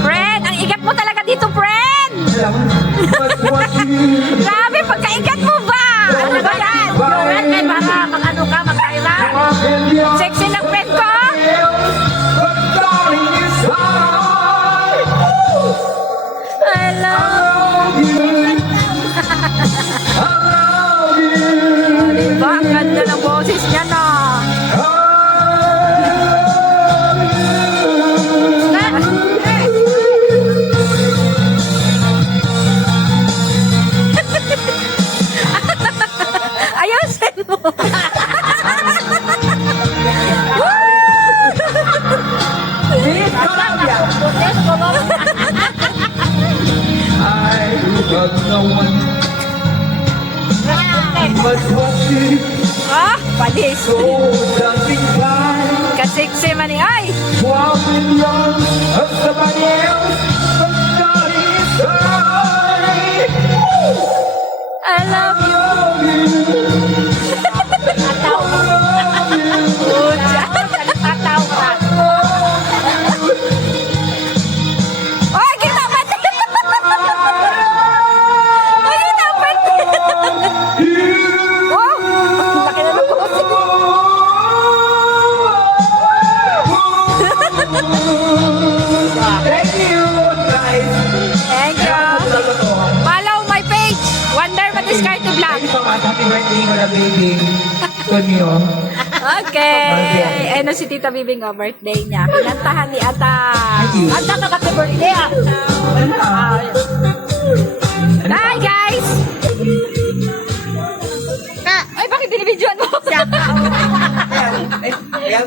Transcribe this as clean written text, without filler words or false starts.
Friend, ang igat mo talaga dito, friend! Grabe, pagkaigat mo ba? Ano ba yan? Friend, para mag-ano ka, mag-kaira? Sexy na friend ko? I love you. Diba? Ang ganda ng boses niya, no? Ayusin mo. I got no one but what you Ah, padis. so something blind. Kasiksi man ni ay. Walking wrong of somebody else, but not inside. I love you. Pucha. Tataw ka. Oy, kita ba? Oy, kita ba? Oh, laki na ng boses. Thank you, guys. Thank you. Follow my page. Wonder Madiscarte Vlog. Thank you so much. Happy birthday, mga baby. Kunyo. Okay. Ano si Tita Bibing o birthday niya? Pinantahan ni Ata. Thank you. Ata ka happy birthday ah. Hi guys! Ay, bakit binibidyoan mo? Ayan.